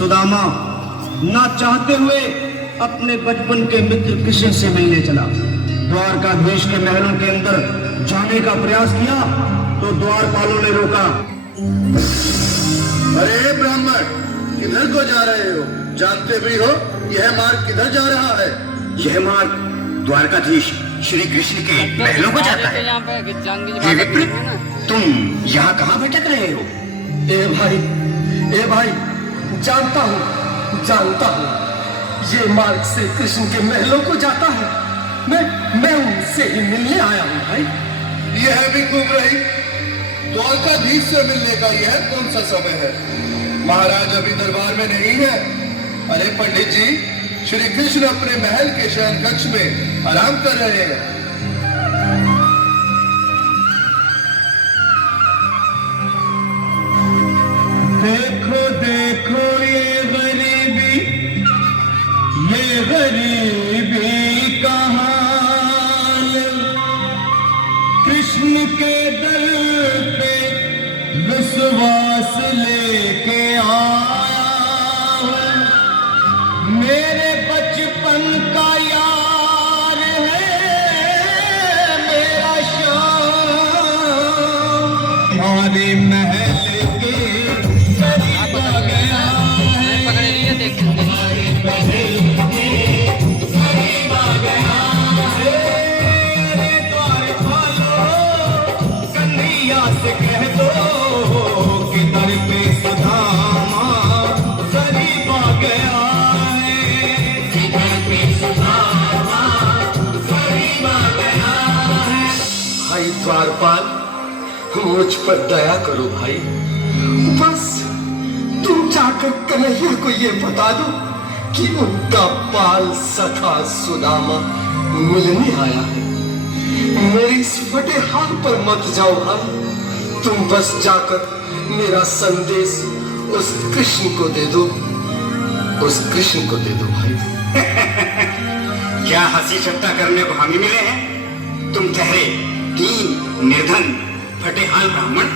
सुदामा ना चाहते हुए अपने बचपन के मित्र कृष्ण से मिलने चला। द्वारकाधीश के महलों के अंदर जाने का प्रयास किया तो द्वारपालों ने रोका। अरे ब्राह्मण, किधर को जा रहे हो? जानते भी हो यह मार्ग किधर जा रहा है? यह मार्ग द्वारकाधीश श्री कृष्ण के महलों को जाता है। हे विप्र, तुम यहाँ कहाँ भटक रहे हो? ए भाई, जानता हूँ ये मार्ग से कृष्ण के महलों को जाता है। मैं उनसे ही मिलने आया हूँ भाई। यह भी घूम रही द्वारकाधीश से मिलने का यह कौन सा समय है? महाराज अभी दरबार में नहीं है। अरे पंडित जी, श्री कृष्ण अपने महल के शयन कक्ष में आराम कर रहे हैं। देखो देखो ये गरीबी का हाल, कृष्ण के दर पे विश्वास लेके आया हूँ। मेरे बचपन का यार है मेरा श्याम, हमारे महल के करीब आ गया है। पकड़ लिए देख द्वारपाल, मुझ पर दया करो भाई। बस तुम जाकर कन्हैया को ये बता दो कि उनका बाल सखा सुदामा मिलने आया है। मेरे इस फटे हाल पर मत जाओ भाई। तुम बस जाकर मेरा संदेश उस कृष्ण को दे दो भाई। क्या हंसी ठट्टा करने को हम ही मिले हैं? तुम ठहरे दीन निर्धन फटेहाल ब्राह्मण,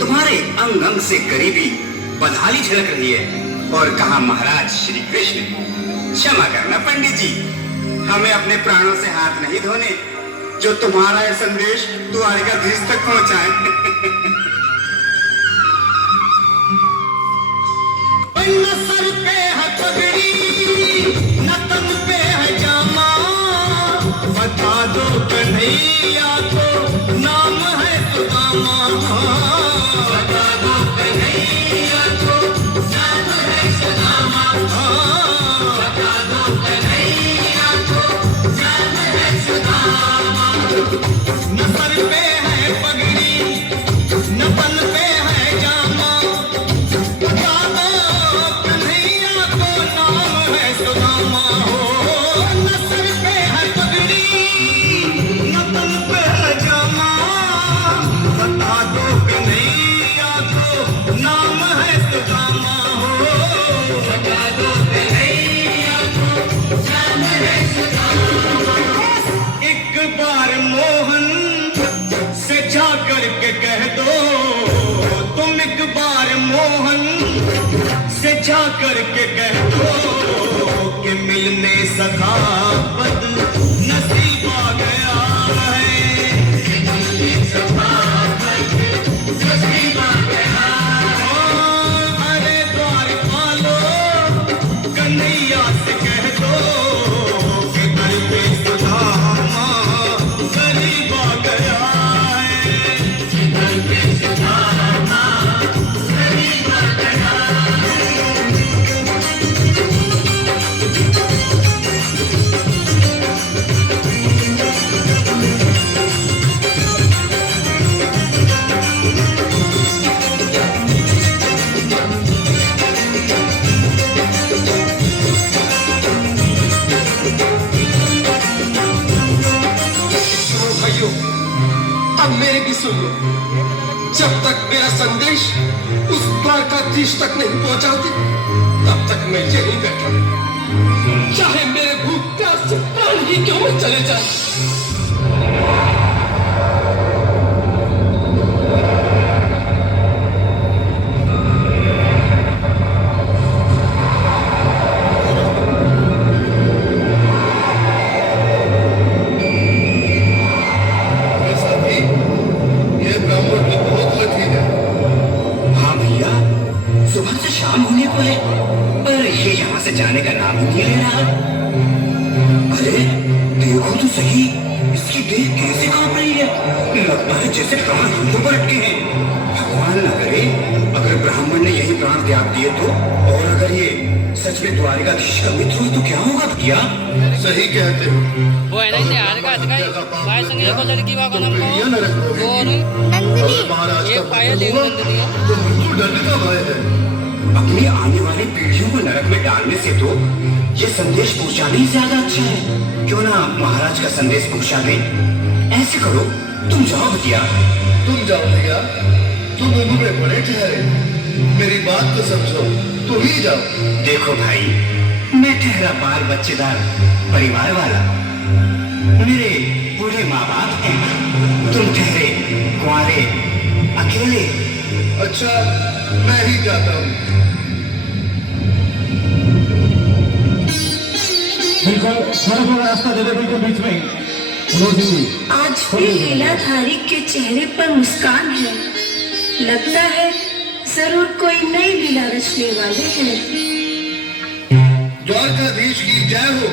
तुम्हारे अंग अंग से गरीबी बदहाली झलक रही है। और कहा महाराज श्री कृष्ण। क्षमा करना पंडित जी, हमें अपने प्राणों से हाथ नहीं धोने जो तुम्हारा यह संदेश द्वारकाधीश तक पहुंचाए। न सर पे है पगड़ी, न तन पे है जामा, बता दो कन्हैया को नाम है सुदामा। बता दो कन्हैया को नाम है सुदामा। बता दो कन्हैया को नाम है सुदामा। न सर पे है पगड़ी, न तन पे है जामा, बता दो कन्हैया को नाम है सुदामा। न सर पे है पगड़ी, न तन पे है जामा, बता दो कन्हैया को नाम है सुदामा। बता दो कन्हैया को नाम है सुदामा। एक बार मोहन से जा करके कह दो, तुम एक बार मोहन से जा करके कह दो कि मिलने सखा बद नसीब आ गया है। मिलने सखा बद नसीब आ गया है। अरे द्वारपालो, कन्हैया से कह दो कि घर पे सुदामा गरीब आ गया है। घर पे सुदामा गरीब आ गया है। सुनो भाइयों, अब मेरे भी सुन लो। जब तक मेरा संदेश उस द्वारकाधीश तक नहीं पहुंचाते, तब तक मैं यहीं बैठा हूं। चाहे मेरे भूख प्यास से प्राण ही क्यों न चले जाए। से शाम होने को है, पर ये यहाँ से जाने का नाम ही नहीं ले रहा। अरे देखो तो सही, इसकी देह कैसे कांप रही है। लगता है जैसे प्राण हाथों पर अटके हैं। भगवान न करे अगर ब्राह्मण ने यही प्राण त्याग दिए तो, और अगर ये सच में द्वारिकाधीश का मित्र हो तो क्या होगा भैया? सही कहते हो। Buenamente, harga, vai संगे को लड़की वाको नाम को और नंदिनी महाराज ये का पाया देव नंदिनी है। तो मृत्यु दंड का भय है। अपनी आने वाली पीढ़ियों को नरक में डालने से तो ये संदेश पहुंचाना ही ज्यादा अच्छा है। क्यों ना महाराज का संदेश पहुंचा दे। ऐसे करो, तुम जाओ भैया। तुम जाओ भैया, तुम उम्र में बड़े ठहरे, मेरी बात तो समझो, तुम ही जाओ। देखो भाई, मैं ठहरा बाल बच्चेदार परिवार वाला, मेरे बूढ़े माँ बाप हैं, तुम ठहरे कुंवारे अकेले। अच्छा, मैं ही जाता हूँ। बिल्कुल थोड़ा थोड़ा रास्ता दे दे, बिल्कुल बीच में ही। आज भी लीलाधारी के चेहरे पर मुस्कान है। लगता है जरूर कोई नई लीला रचने वाले हैं। द्वारकाधीश की जय हो।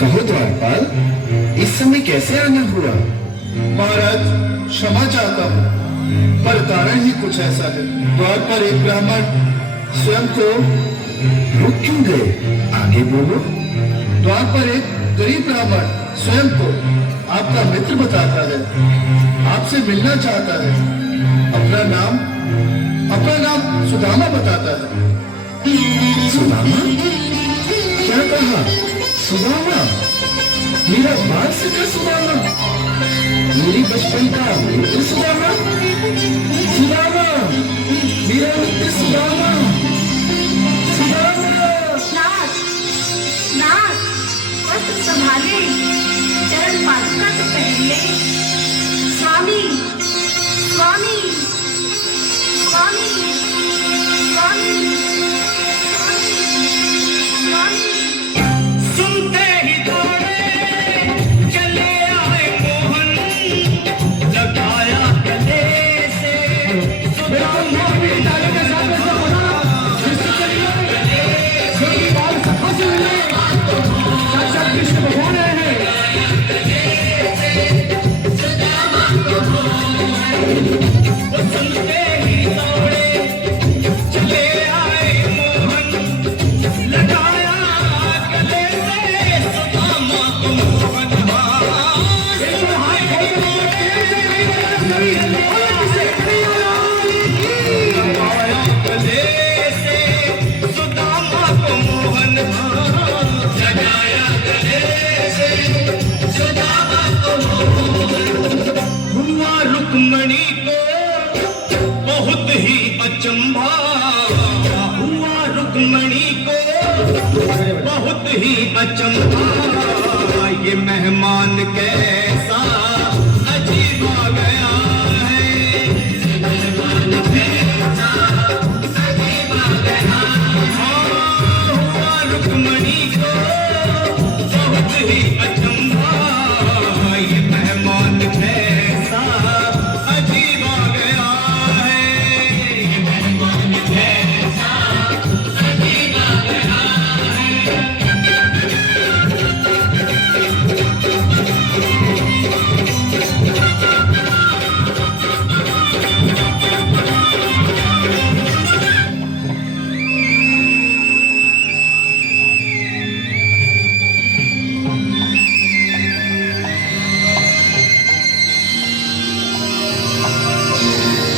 कहो द्वारपाल, इस समय कैसे आना हुआ? महाराज क्षमा चाहता हूँ, पर कारण ही कुछ ऐसा है। द्वार पर एक ब्राह्मण स्वयं को रुक क्यों गए? आगे बोलो। द्वार पर एक गरीब ब्राह्मण स्वयं को आपका मित्र बताता है, आपसे मिलना चाहता है। अपना नाम सुदामा बताता है। सुदामा? क्या कहा? सुदामा? मेरा बाल सका सुदामा? मेरी बचपन का मित्र सुदामा? सुदामा, मेरा मित्र सुदामा, सुदामा। नाथ, नाथ, वस्त्र संभाले, चरण पादुका तो पहले। स्वामी, स्वामी, स्वामी, स्वामी, स्वामी। सुनते ही दौड़े चले आए मोहन, लगाया गले से सुदामा के ताले के साथ रुक्मणी को बहुत ही अचंभा हुआ, रुक्मणी को बहुत ही अचंभा। ये मेहमान कैसा अजीब आ गया है, मेहमान कैसा अजीब आ गया। हुआ रुक्मणी को बहुत ही अचंभा, ये मेहमान कैसा अजीब आ गया है, ये मेहमान कैसा अजीब आ गया है।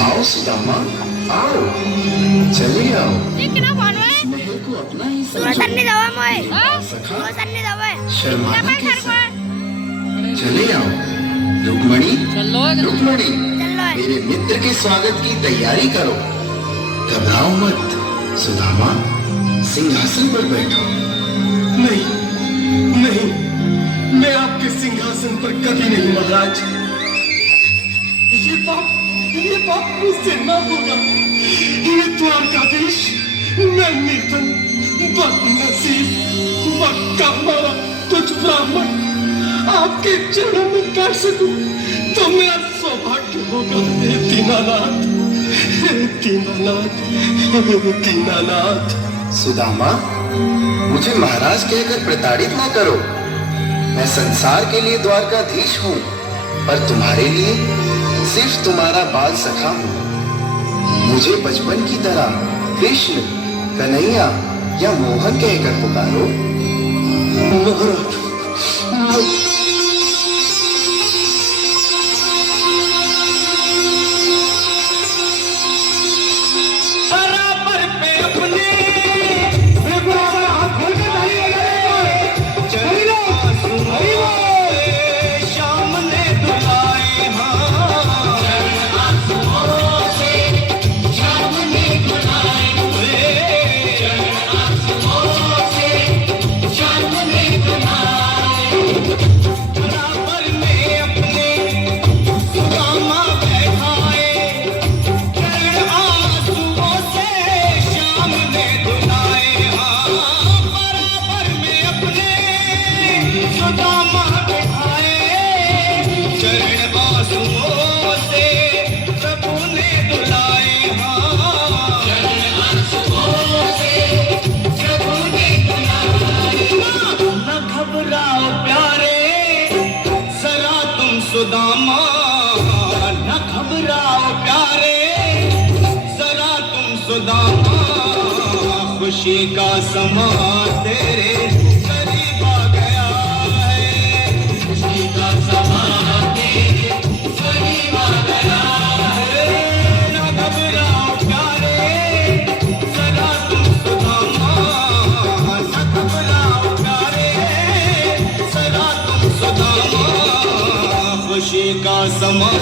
आओ सुदामा, आओ, चले आओ। महल महल को अपना ही Bosan daw mo eh. सखा Bosan daw eh. शर्माना Kapag कैसा? sarko. चले आओ। रुक्मणी, चलो रुक्मणी, Daloy. मेरे मित्र के स्वागत की तैयारी करो। घबराओ मत। सुदामा, सिंहासन पर बैठो। नहीं, नहीं, मैं आपके सिंहासन पर कभी नहीं महाराज। ये बात मुझसे ना होगा। ये द्वारकाधीश, मैं निर्धन, बदनसीब, बदकामारा तुझ ब्राह्मण आपके चरणों में बैठ सकूं तो मेरा सौभाग्य होगा। हे दीनानाथ, दीनानाथ, दीनानाथ। सुदामा, मुझे महाराज कहकर प्रताड़ित ना करो। मैं संसार के लिए द्वारकाधीश हूँ, पर तुम्हारे लिए सिर्फ तुम्हारा बाल सखा हूँ। मुझे बचपन की तरह कृष्ण, कन्हैया या मोहन कहकर पुकारो। महाराज, सुदामा, न घबराओ प्यारे, जरा तुम सुदामा। खुशी का समा तेरे करीब आ गया है, खुशी का समा तेरे करीब आ गया है। न घबराओ प्यारे, जरा तुम सुदामा, न घबराओ प्यारे, जरा तुम सुदामा। खुशी का समा